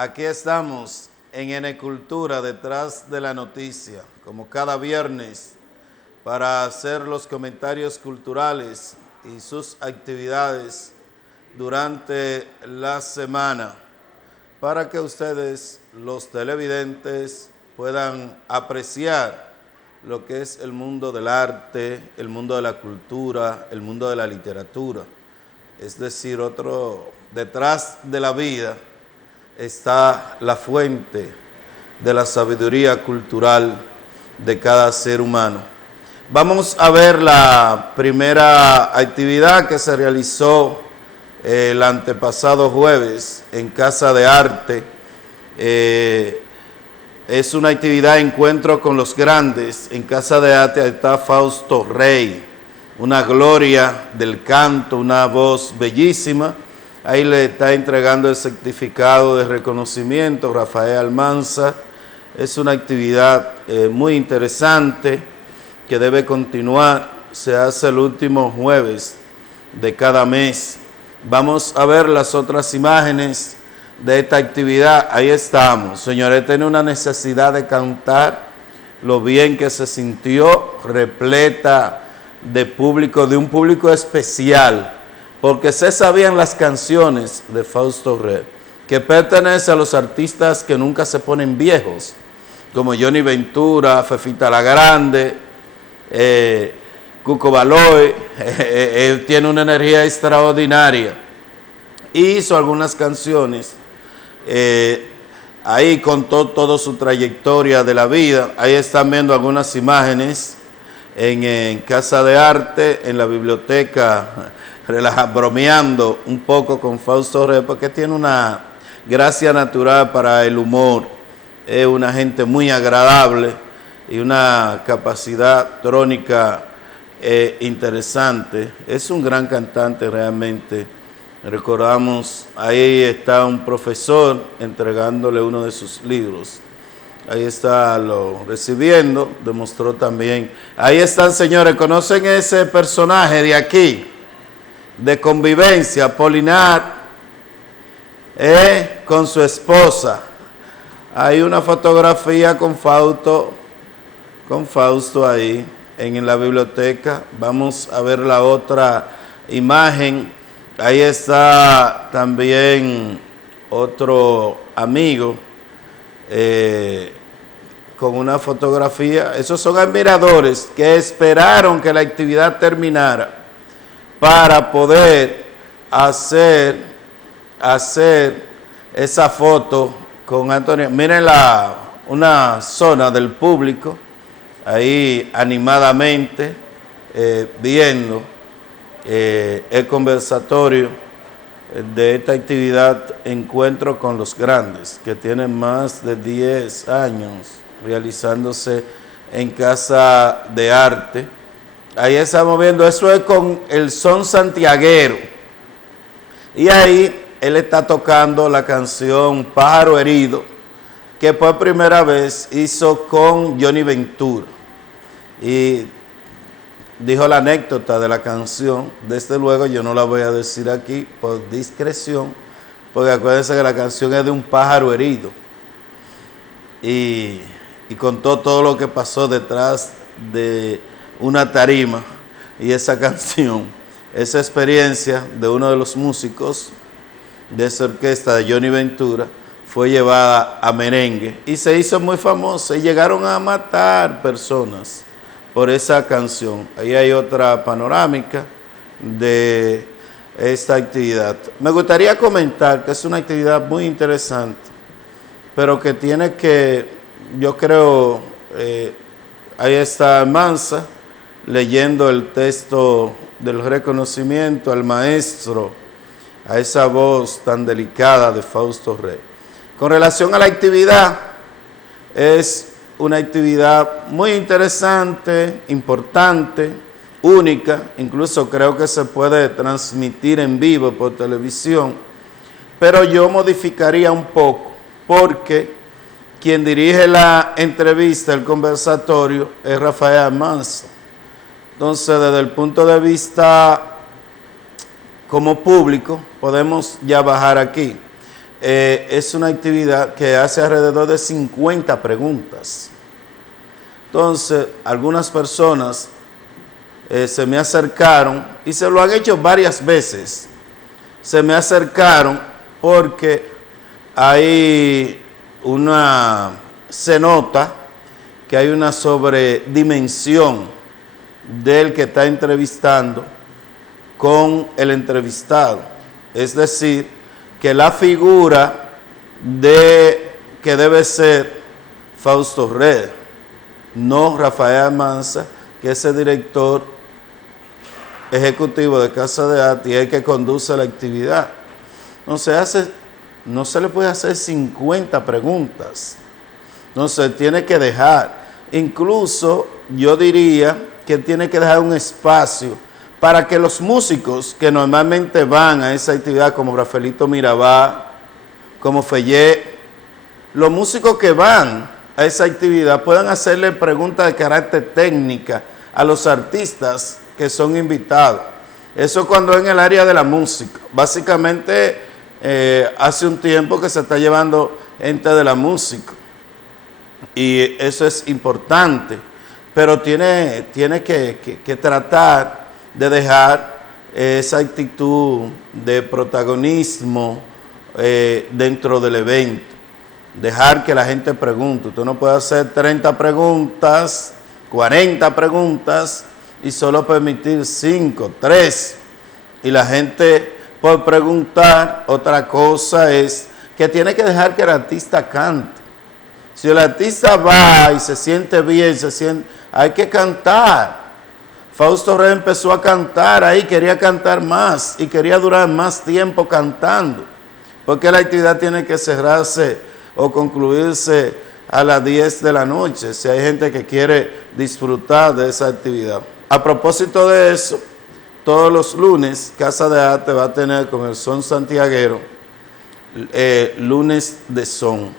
Aquí estamos en N Cultura, detrás de la noticia, como cada viernes, para hacer los comentarios culturales y sus actividades durante la semana, para que ustedes, los televidentes, puedan apreciar lo que es el mundo del arte, el mundo de la cultura, el mundo de la literatura. Es decir, detrás de la vida está la fuente de la sabiduría cultural de cada ser humano. Vamos a ver la primera actividad que se realizó el antepasado jueves en Casa de Arte. Es una actividad de encuentro con los grandes. En Casa de Arte está Fausto Rey, una gloria del canto, una voz bellísima. Ahí le está entregando el certificado de reconocimiento Rafael Almanza. Es una actividad muy interesante que debe continuar. Se hace el último jueves de cada mes. Vamos a ver las otras imágenes de esta actividad. Ahí estamos. Señores, tiene una necesidad de cantar, lo bien que se sintió, repleta de público, de un público especial, porque se sabían las canciones de Fausto Rey, que pertenece a los artistas que nunca se ponen viejos, como Johnny Ventura, Fefita la Grande, Cuco Baloy. Él tiene una energía extraordinaria. Hizo algunas canciones, ahí contó toda su trayectoria de la vida. Ahí están viendo algunas imágenes en Casa de Arte, en la biblioteca, bromeando un poco con Fausto Rey, porque tiene una gracia natural para el humor. Es una gente muy agradable y una capacidad trónica interesante. Es un gran cantante realmente. Recordamos, ahí está un profesor entregándole uno de sus libros. Ahí está lo recibiendo, demostró también. Ahí están, señores, ¿conocen ese personaje de aquí? De Convivencia, Polinar, con su esposa. Hay una fotografía con Fausto ahí en la biblioteca. Vamos a ver la otra imagen. Ahí está también otro amigo con una fotografía. Esos son admiradores que esperaron que la actividad terminara para poder hacer esa foto con Antonio. Miren una zona del público ahí animadamente viendo el conversatorio de esta actividad, Encuentro con los Grandes, que tiene más de 10 años realizándose en Casa de Arte. Ahí estamos viendo, eso es con el son santiaguero. Y ahí él está tocando la canción Pájaro Herido, que por primera vez hizo con Johnny Ventura. Y dijo la anécdota de la canción. Desde luego yo no la voy a decir aquí por discreción, porque acuérdense que la canción es de un pájaro herido. Y contó todo lo que pasó detrás de una tarima y esa canción, esa experiencia de uno de los músicos de esa orquesta de Johnny Ventura fue llevada a merengue y se hizo muy famosa y llegaron a matar personas por esa canción. Ahí hay otra panorámica de esta actividad. Me gustaría comentar que es una actividad muy interesante, pero que tiene que, yo creo, ahí está Almanza leyendo el texto del reconocimiento al maestro, a esa voz tan delicada de Fausto Rey. Con relación a la actividad, es una actividad muy interesante, importante, única, incluso creo que se puede transmitir en vivo por televisión, pero yo modificaría un poco, porque quien dirige la entrevista, el conversatorio, es Rafael Almanza. Entonces, desde el punto de vista como público, podemos ya bajar aquí. es una actividad que hace alrededor de 50 preguntas. Entonces, algunas personas se me acercaron, y se lo han hecho varias veces, se me acercaron porque se nota que hay una sobredimensión del que está entrevistando con el entrevistado. Es decir, que la figura que debe ser Fausto Red, no Rafael Almanza, que es el director ejecutivo de Casa de Arte y el que conduce la actividad. No se le puede hacer 50 preguntas. No se tiene que dejar. Incluso yo diría que tiene que dejar un espacio para que los músicos que normalmente van a esa actividad, como Rafaelito Mirabal, como Fellé, los músicos que van a esa actividad puedan hacerle preguntas de carácter técnica a los artistas que son invitados. Eso cuando en el área de la música. Básicamente, hace un tiempo que se está llevando gente de la música. Y eso es importante. Pero tiene que tratar de dejar esa actitud de protagonismo dentro del evento. Dejar que la gente pregunte. Usted no puede hacer 30 preguntas, 40 preguntas y solo permitir 5, 3. Y la gente por preguntar. Otra cosa es que tiene que dejar que el artista cante. Si el artista va y se siente bien, hay que cantar. Fausto Red empezó a cantar ahí, quería cantar más y quería durar más tiempo cantando, porque la actividad tiene que cerrarse o concluirse a las 10 de la noche, si hay gente que quiere disfrutar de esa actividad. A propósito de eso, todos los lunes Casa de Arte va a tener con el son santiaguero lunes de son.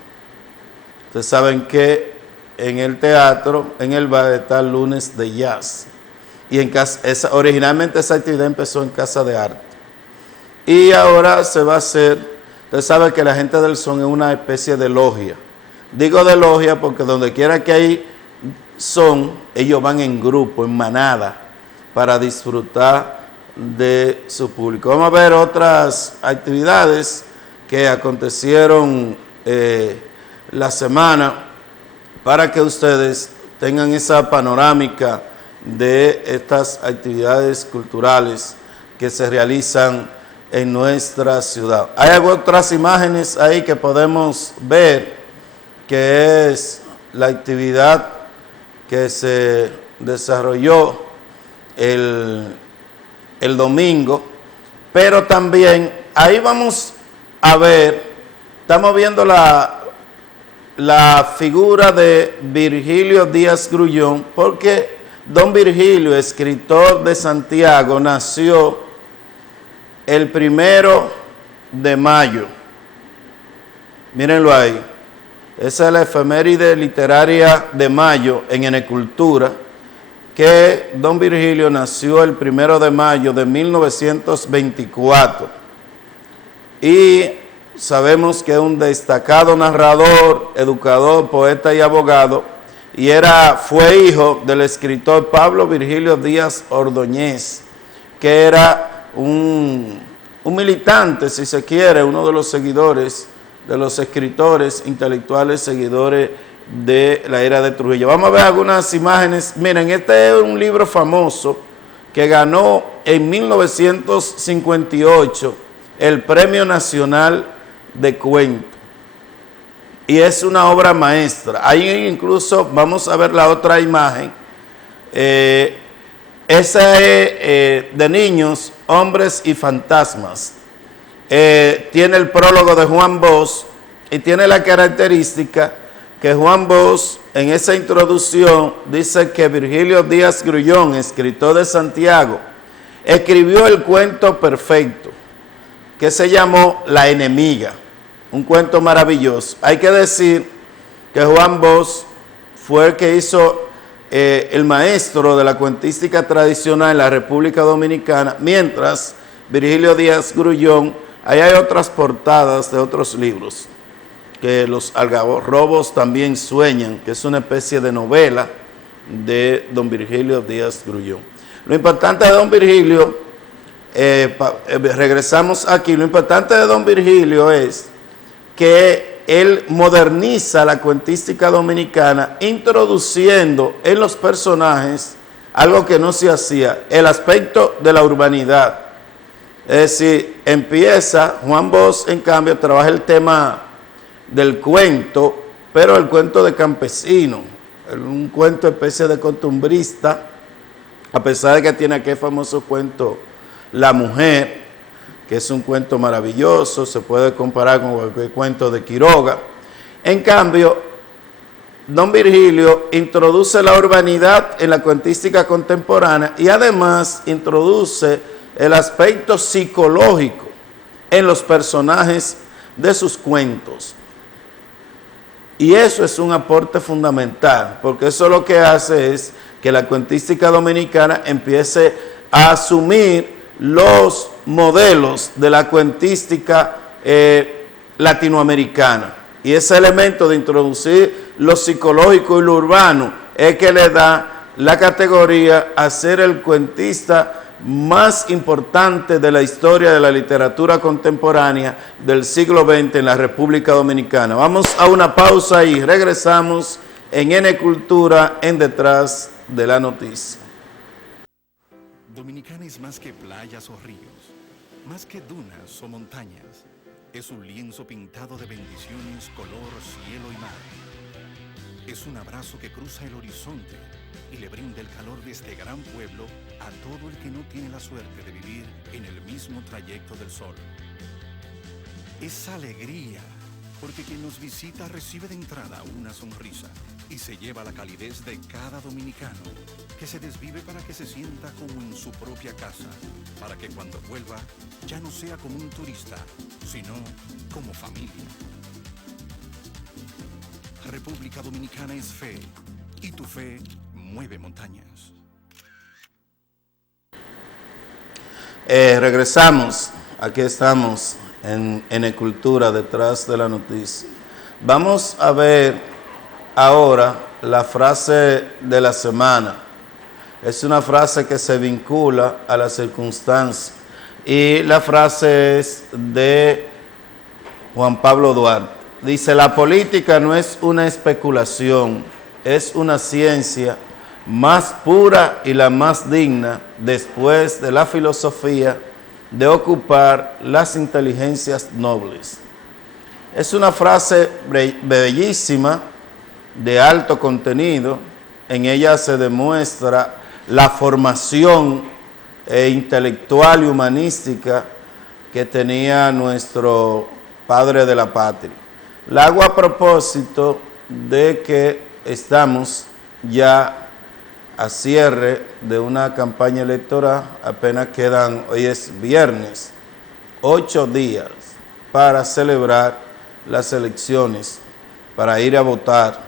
Ustedes saben que en el teatro, en el bar, está el lunes de jazz. Y originalmente esa actividad empezó en Casa de Arte. Y ahora se va a hacer, ustedes saben que la gente del son es una especie de logia. Digo de logia porque donde quiera que hay son, ellos van en grupo, en manada, para disfrutar de su público. Vamos a ver otras actividades que acontecieron la semana para que ustedes tengan esa panorámica de estas actividades culturales que se realizan en nuestra ciudad. Hay otras imágenes ahí que podemos ver, que es la actividad que se desarrolló el domingo, pero también ahí vamos a ver, estamos viendo la figura de Virgilio Díaz Grullón, porque don Virgilio, escritor de Santiago, nació el 1 de mayo. Mírenlo ahí. Esa es la efeméride literaria de mayo en Enecultura, que don Virgilio nació el 1 de mayo de 1924. Y sabemos que es un destacado narrador, educador, poeta y abogado, y fue hijo del escritor Pablo Virgilio Díaz Ordóñez, que era un militante, si se quiere, uno de los seguidores, de los escritores intelectuales, seguidores de la era de Trujillo. Vamos a ver algunas imágenes. Miren, este es un libro famoso que ganó en 1958 el Premio Nacional de Cuento. Y es una obra maestra. Ahí incluso vamos a ver la otra imagen. Esa es de niños, hombres y fantasmas. Tiene el prólogo de Juan Bosch y tiene la característica que Juan Bosch en esa introducción dice que Virgilio Díaz Grullón, escritor de Santiago, escribió el cuento perfecto que se llamó La Enemiga, un cuento maravilloso. Hay que decir que Juan Bosch fue el que hizo el maestro de la cuentística tradicional en la República Dominicana, mientras Virgilio Díaz Grullón Ahí hay otras portadas de otros libros, que los algarrobos también sueñan, que es una especie de novela de don Virgilio Díaz Grullón. Lo importante de don Virgilio, regresamos aquí, lo importante de don Virgilio es que él moderniza la cuentística dominicana, introduciendo en los personajes algo que no se hacía, el aspecto de la urbanidad. Es decir, empieza, Juan Bosch, en cambio, trabaja el tema del cuento, pero el cuento de campesino, un cuento especie de costumbrista, a pesar de que tiene aquel famoso cuento La Mujer, que es un cuento maravilloso, se puede comparar con cualquier cuento de Quiroga. En cambio, don Virgilio introduce la urbanidad en la cuentística contemporánea y además introduce el aspecto psicológico en los personajes de sus cuentos. Y eso es un aporte fundamental, porque eso lo que hace es que la cuentística dominicana empiece a asumir los modelos de la cuentística latinoamericana. Y ese elemento de introducir lo psicológico y lo urbano es que le da la categoría a ser el cuentista más importante de la historia de la literatura contemporánea del siglo XX en la República Dominicana. Vamos a una pausa y regresamos en N Cultura, en Detrás de la Noticia. Dominicana es más que playas o ríos, más que dunas o montañas. Es un lienzo pintado de bendiciones, color, cielo y mar. Es un abrazo que cruza el horizonte y le brinda el calor de este gran pueblo a todo el que no tiene la suerte de vivir en el mismo trayecto del sol. Es alegría, porque quien nos visita recibe de entrada una sonrisa y se lleva la calidez de cada dominicano, que se desvive para que se sienta como en su propia casa, para que cuando vuelva ya no sea como un turista, sino como familia. República Dominicana es fe, y tu fe mueve montañas. Regresamos, aquí estamos en Cultura, Detrás de la Noticia. Vamos a ver ahora la frase de la semana. Es una frase que se vincula a la circunstancia y la frase es de Juan Pablo Duarte. Dice: la política no es una especulación, es una ciencia más pura y la más digna después de la filosofía de ocupar las inteligencias nobles. Es una frase bellísima, de alto contenido. En ella se demuestra la formación intelectual y humanística que tenía nuestro padre de la patria. La hago a propósito de que estamos ya a cierre de una campaña electoral, apenas quedan, hoy es viernes, 8 días para celebrar las elecciones, para ir a votar,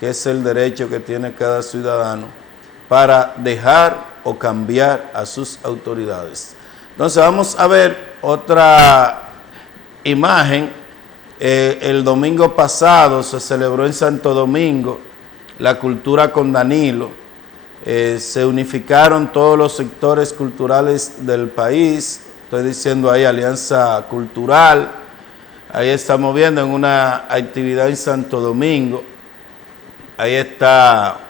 que es el derecho que tiene cada ciudadano, para dejar o cambiar a sus autoridades. Entonces vamos a ver otra imagen. El domingo pasado se celebró en Santo Domingo la Cultura con Danilo. Se unificaron todos los sectores culturales del país. Estoy diciendo ahí Alianza Cultural. Ahí estamos viendo en una actividad en Santo Domingo. Ahí está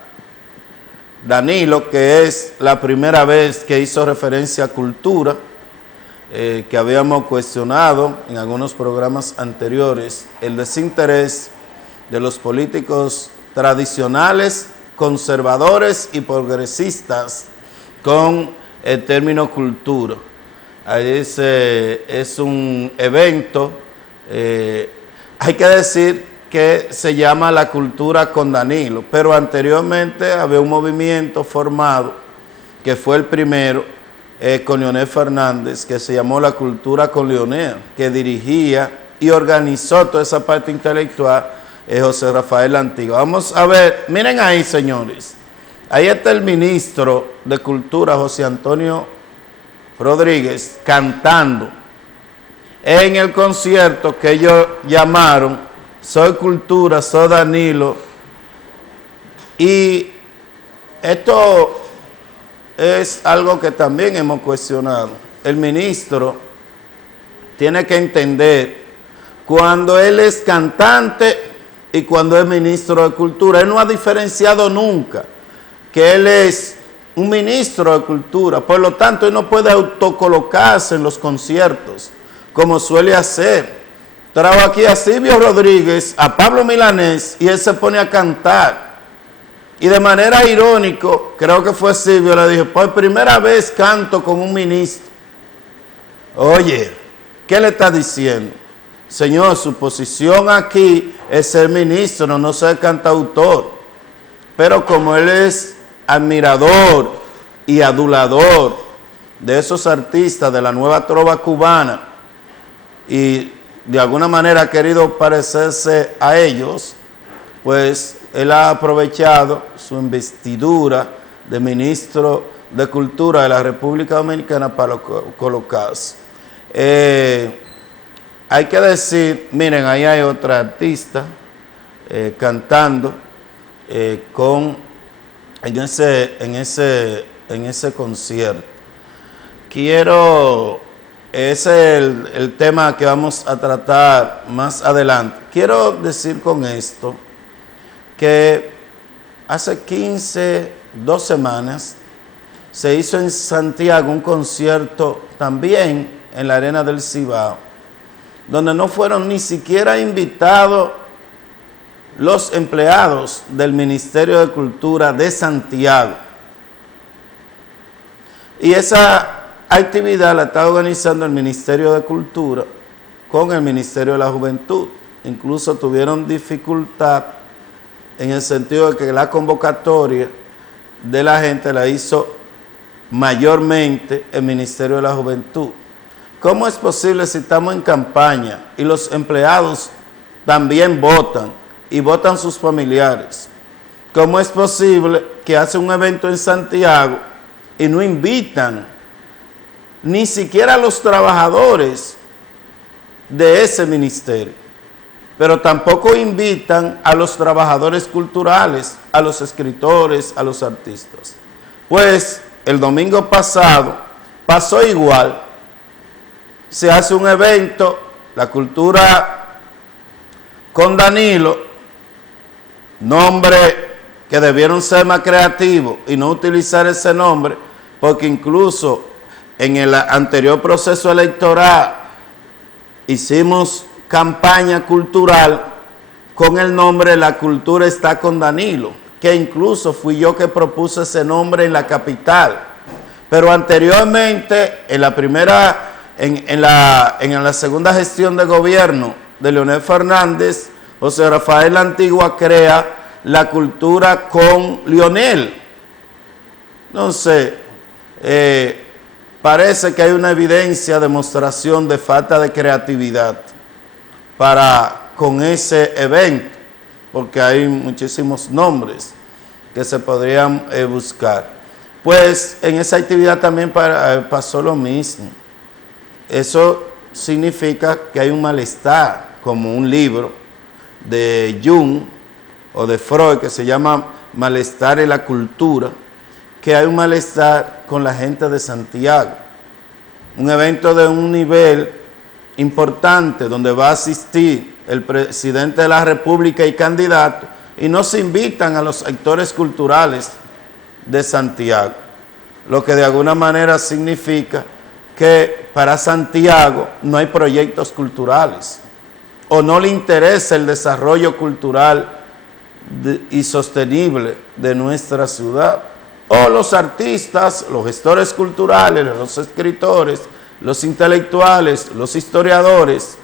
Danilo, que es la primera vez que hizo referencia a cultura, que habíamos cuestionado en algunos programas anteriores, el desinterés de los políticos tradicionales, conservadores y progresistas con el término cultura. Ahí es un evento, hay que decir que se llama la Cultura con Danilo, pero anteriormente había un movimiento formado, que fue el primero, con Leonel Fernández, que se llamó la Cultura con Leonel, que dirigía y organizó toda esa parte intelectual José Rafael Antigua. Vamos a ver, miren ahí, señores, ahí está el ministro de Cultura, José Antonio Rodríguez, cantando en el concierto que ellos llamaron Soy Cultura, Soy Danilo. Y esto es algo que también hemos cuestionado. El ministro tiene que entender cuando él es cantante y cuando es ministro de Cultura. Él no ha diferenciado nunca que él es un ministro de Cultura. Por lo tanto, él no puede autocolocarse en los conciertos como suele hacer. Trajo aquí a Silvio Rodríguez, a Pablo Milanés, y él se pone a cantar. Y de manera irónica, creo que fue Silvio, le dijo, por primera vez canto con un ministro. Oye, ¿qué le está diciendo? Señor, su posición aquí es ser ministro, no ser cantautor. Pero como él es admirador y adulador de esos artistas de la nueva trova cubana y de alguna manera ha querido parecerse a ellos, pues él ha aprovechado su investidura de ministro de Cultura de la República Dominicana para colocarse. Hay que decir, miren, ahí hay otra artista cantando en ese concierto. Ese es el tema que vamos a tratar más adelante. Quiero decir con esto que hace 2 semanas, se hizo en Santiago un concierto también en la Arena del Cibao, donde no fueron ni siquiera invitados los empleados del Ministerio de Cultura de Santiago. Y esa actividad la está organizando el Ministerio de Cultura con el Ministerio de la Juventud. Incluso tuvieron dificultad en el sentido de que la convocatoria de la gente la hizo mayormente el Ministerio de la Juventud. ¿Cómo es posible si estamos en campaña y los empleados también votan y votan sus familiares? ¿Cómo es posible que hacen un evento en Santiago y no invitan ni siquiera a los trabajadores de ese ministerio? Pero tampoco invitan a los trabajadores culturales, a los escritores, a los artistas. Pues el domingo pasado pasó igual. Se hace un evento, la cultura con Danilo, nombre que debieron ser más creativos y no utilizar ese nombre, porque incluso en el anterior proceso electoral hicimos campaña cultural con el nombre La Cultura Está con Danilo, que incluso fui yo que propuse ese nombre en la capital. Pero anteriormente, en la segunda gestión de gobierno de Leonel Fernández, José Rafael La Antigua crea La Cultura con Leonel. Entonces, parece que hay una evidencia, demostración de falta de creatividad con ese evento, porque hay muchísimos nombres que se podrían buscar. Pues en esa actividad también pasó lo mismo. Eso significa que hay un malestar, como un libro de Jung o de Freud que se llama Malestar en la Cultura, que hay un malestar con la gente de Santiago. Un evento de un nivel importante donde va a asistir el presidente de la República y candidato, y no se invitan a los actores culturales de Santiago, lo que de alguna manera significa que para Santiago no hay proyectos culturales o no le interesa el desarrollo cultural y sostenible de nuestra ciudad. O los artistas, los gestores culturales, los escritores, los intelectuales, los historiadores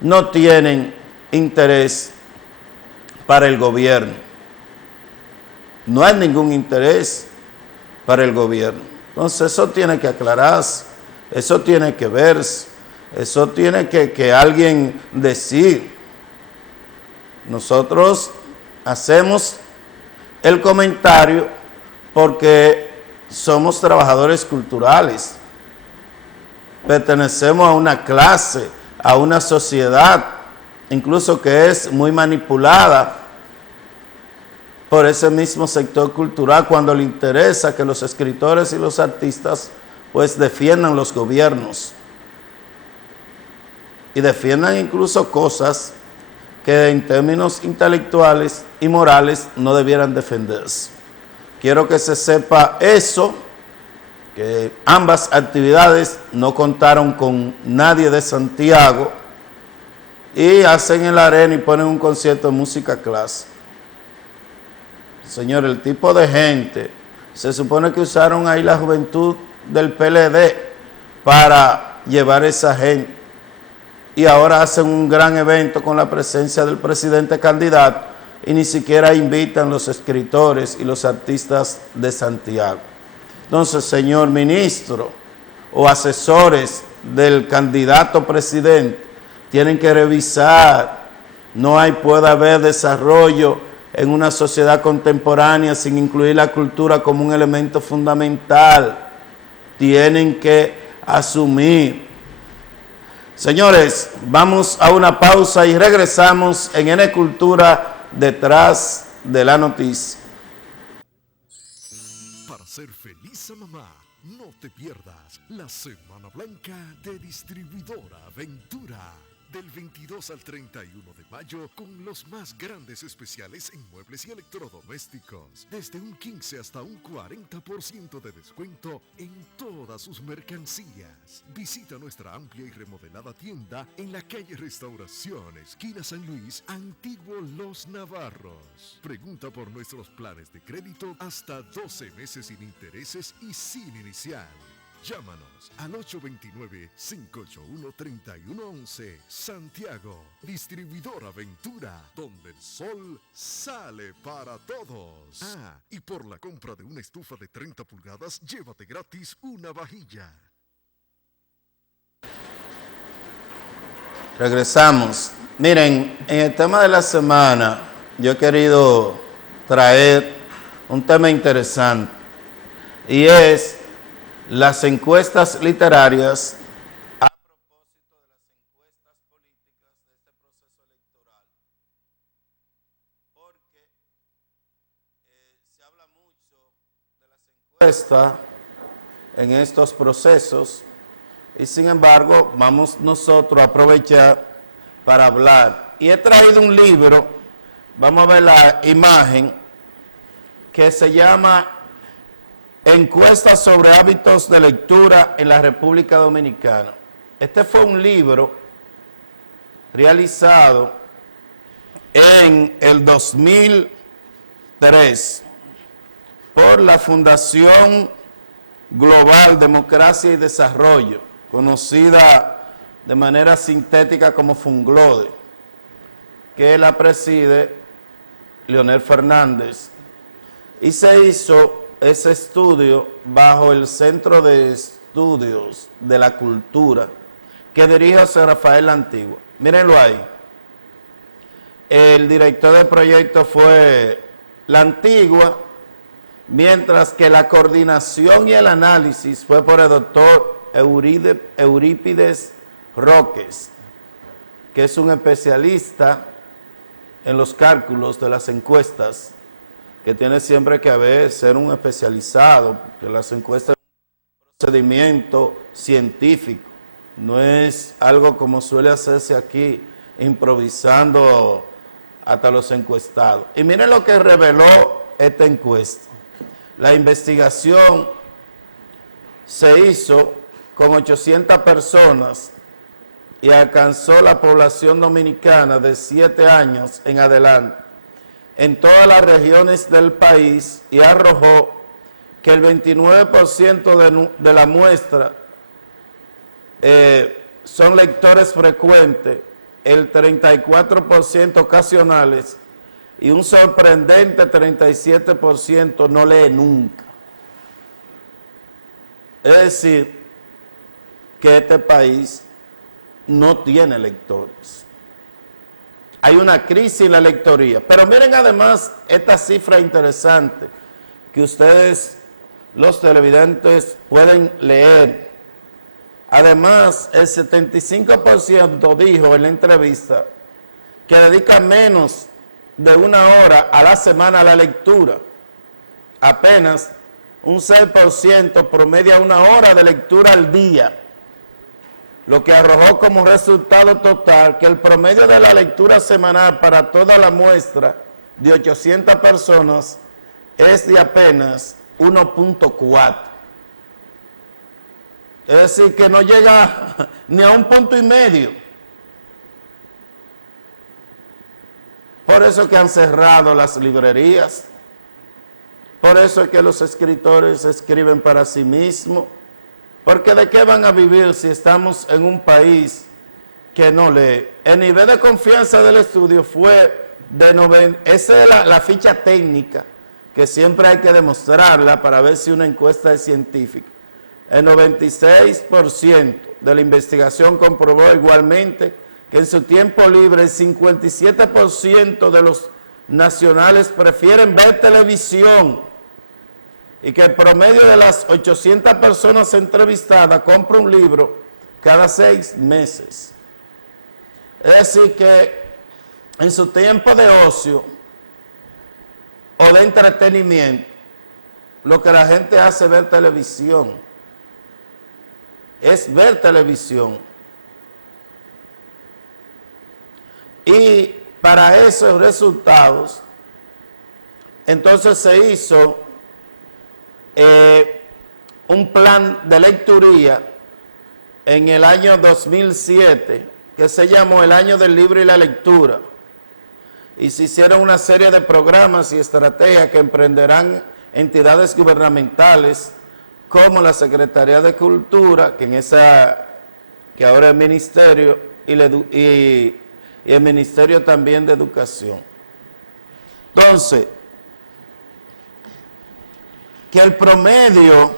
no tienen interés para el gobierno. No hay ningún interés para el gobierno. Entonces eso tiene que aclararse, eso tiene que verse, eso tiene que alguien decir. Nosotros hacemos el comentario porque somos trabajadores culturales, pertenecemos a una clase a una sociedad, incluso que es muy manipulada por ese mismo sector cultural, cuando le interesa que los escritores y los artistas pues defiendan los gobiernos y defiendan incluso cosas que en términos intelectuales y morales no debieran defenderse. Quiero que se sepa eso, que ambas actividades no contaron con nadie de Santiago y hacen en la arena y ponen un concierto de música clásica. Señor, el tipo de gente, se supone que usaron ahí la juventud del PLD para llevar esa gente. Y ahora hacen un gran evento con la presencia del presidente candidato y ni siquiera invitan los escritores y los artistas de Santiago. Entonces, señor ministro o asesores del candidato presidente, tienen que revisar. No puede haber desarrollo en una sociedad contemporánea sin incluir la cultura como un elemento fundamental. Tienen que asumir. Señores, vamos a una pausa y regresamos en N Cultura detrás de la noticia. Para ser feliz a mamá, no te pierdas la Semana Blanca de Distribuidora Ventura. Del 22 al 31 de mayo, con los más grandes especiales en muebles y electrodomésticos. Desde un 15 hasta un 40% de descuento en todas sus mercancías. Visita nuestra amplia y remodelada tienda en la calle Restauración, esquina San Luis, Antiguo Los Navarros. Pregunta por nuestros planes de crédito hasta 12 meses sin intereses y sin inicial. Llámanos al 829-581-3111. Santiago, Distribuidora Ventura, donde el sol sale para todos. Ah, y por la compra de una estufa de 30 pulgadas, llévate gratis una vajilla. Regresamos. Miren, en el tema de la semana, yo he querido traer un tema interesante y es las encuestas literarias a propósito de las encuestas políticas de este proceso electoral, porque se habla mucho de las encuestas en estos procesos y sin embargo vamos nosotros a aprovechar para hablar. Y he traído un libro, vamos a ver la imagen, que se llama Encuestas sobre hábitos de lectura en la República Dominicana. Este fue un libro realizado en el 2003 por la Fundación Global Democracia y Desarrollo, conocida de manera sintética como Funglode, que la preside Leonel Fernández, y se hizo ese estudio bajo el Centro de Estudios de la Cultura que dirige José Rafael Antigua. Mírenlo ahí. El director del proyecto fue La Antigua, mientras que la coordinación y el análisis fue por el doctor Eurípides Roques, que es un especialista en los cálculos de las encuestas, que tiene siempre que ser un especializado, porque las encuestas son un procedimiento científico, no es algo como suele hacerse aquí, improvisando hasta los encuestados. Y miren lo que reveló esta encuesta. La investigación se hizo con 800 personas y alcanzó la población dominicana de 7 años en adelante en todas las regiones del país y arrojó que el 29% de la muestra son lectores frecuentes, el 34% ocasionales y un sorprendente 37% no lee nunca. Es decir, que este país no tiene lectores. Hay una crisis en la lectoría. Pero miren además esta cifra interesante que ustedes, los televidentes, pueden leer Además, el 75% dijo en la entrevista que dedica menos de 1 hora a la semana a la lectura. Apenas un 6% promedia 1 hora de lectura al día, lo que arrojó como resultado total que el promedio de la lectura semanal para toda la muestra de 800 personas es de apenas 1.4. Es decir, que no llega ni a 1,5 puntos. Por eso es que han cerrado las librerías. Por eso es que los escritores escriben para sí mismos. Porque ¿de qué van a vivir si estamos en un país que no lee? El nivel de confianza del estudio fue de 90. Esa es la ficha técnica que siempre hay que demostrarla para ver si una encuesta es científica. El 96% de la investigación comprobó igualmente que en su tiempo libre el 57% de los nacionales prefieren ver televisión y que el promedio de las 800 personas entrevistadas compra un libro cada 6 meses. Es decir que en su tiempo de ocio o de entretenimiento, lo que la gente hace es ver televisión. Es ver televisión. Y para esos resultados, entonces se hizo un plan de lecturía en el año 2007, que se llamó el Año del Libro y la Lectura. Y se hicieron una serie de programas y estrategias que emprenderán entidades gubernamentales como la Secretaría de Cultura, que ahora es Ministerio, y el Ministerio también de Educación. Entonces, que el promedio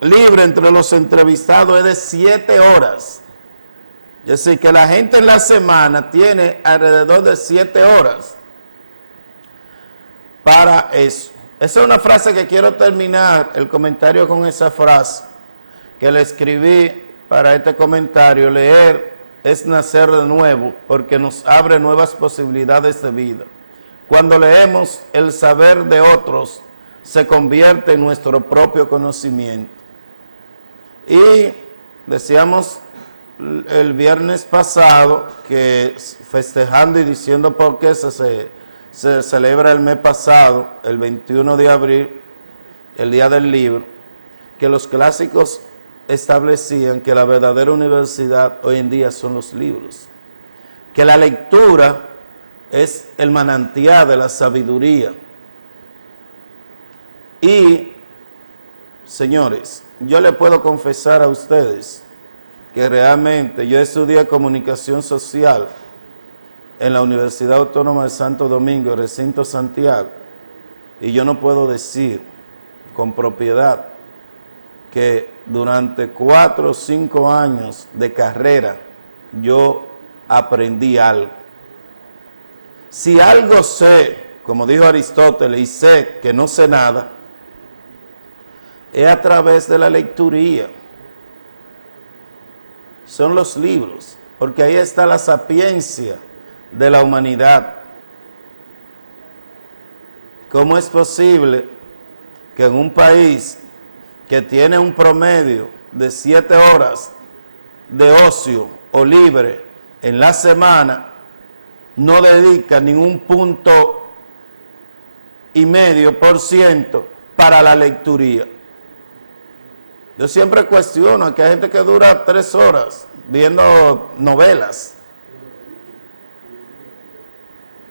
libre entre los entrevistados es de 7 horas. Es decir, que la gente en la semana tiene alrededor de 7 horas para eso. Esa es una frase que quiero terminar el comentario con esa frase que le escribí para este comentario. Leer es nacer de nuevo porque nos abre nuevas posibilidades de vida. Cuando leemos, el saber de otros se convierte en nuestro propio conocimiento. Y decíamos el viernes pasado que festejando y diciendo por qué se celebra el mes pasado, el 21 de abril, el Día del Libro, que los clásicos establecían que la verdadera universidad hoy en día son los libros, que la lectura es el manantial de la sabiduría. Y, señores, yo le puedo confesar a ustedes que realmente yo estudié comunicación social en la Universidad Autónoma de Santo Domingo, recinto Santiago, y yo no puedo decir con propiedad que durante 4 o 5 años de carrera yo aprendí algo. Si algo sé, como dijo Aristóteles, y sé que no sé nada, es a través de la lecturía. Son los libros, porque ahí está la sapiencia de la humanidad. ¿Cómo es posible que en un país que tiene un promedio de 7 horas de ocio o libre en la semana, no dedica ni 1,5% para la lecturía? Yo siempre cuestiono que hay gente que dura 3 horas viendo novelas,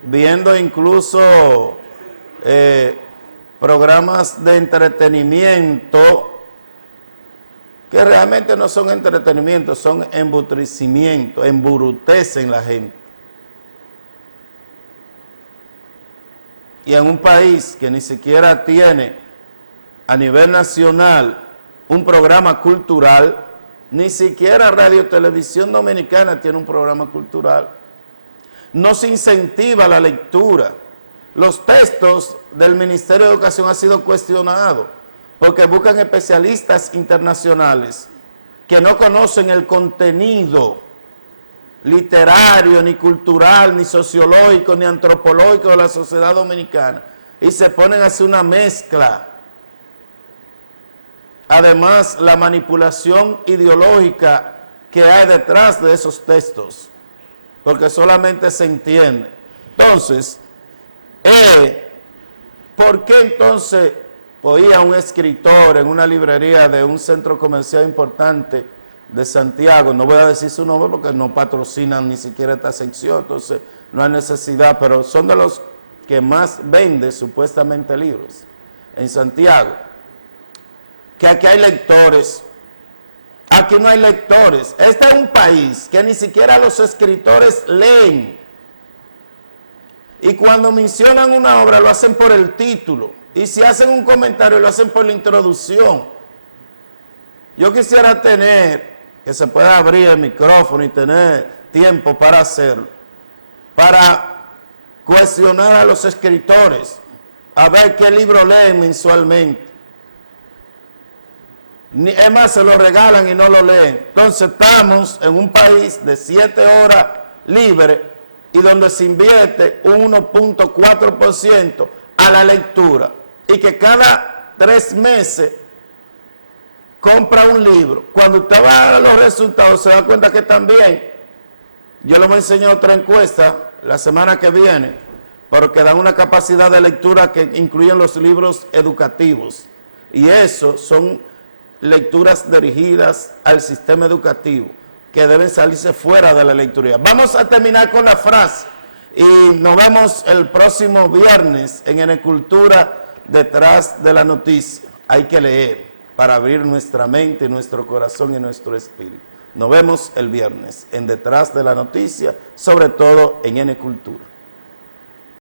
viendo incluso programas de entretenimiento que realmente no son entretenimiento, son embrutecimiento, embrutecen la gente. Y en un país que ni siquiera tiene a nivel nacional un programa cultural, ni siquiera Radio Televisión Dominicana tiene un programa cultural. No se incentiva la lectura. Los textos del Ministerio de Educación han sido cuestionados porque buscan especialistas internacionales que no conocen el contenido literario, ni cultural, ni sociológico, ni antropológico de la sociedad dominicana, y se ponen a hacer una mezcla. Además, la manipulación ideológica que hay detrás de esos textos, porque solamente se entiende. Entonces, ¿por qué entonces oía un escritor en una librería de un centro comercial importante de Santiago? No voy a decir su nombre porque no patrocinan ni siquiera esta sección, entonces no hay necesidad, pero son de los que más venden supuestamente libros en Santiago, que aquí hay lectores. Aquí no hay lectores. Este es un país que ni siquiera los escritores leen. Y cuando mencionan una obra lo hacen por el título. Y si hacen un comentario lo hacen por la introducción. Yo quisiera tener, que se pueda abrir el micrófono y tener tiempo para hacerlo, para cuestionar a los escritores, a ver qué libro leen mensualmente. Es más, se lo regalan y no lo leen. Entonces estamos en un país de 7 horas libre y donde se invierte un 1.4% a la lectura y que cada 3 meses compra un libro. Cuando usted va a los resultados se da cuenta que también, yo les voy a enseñar otra encuesta la semana que viene, pero que dan una capacidad de lectura que incluyen los libros educativos, y eso son lecturas dirigidas al sistema educativo que deben salirse fuera de la lectura. Vamos a terminar con la frase y nos vemos el próximo viernes en Enecultura, detrás de la noticia. Hay que leer para abrir nuestra mente, nuestro corazón y nuestro espíritu. Nos vemos el viernes en Detrás de la Noticia, sobre todo en Enecultura.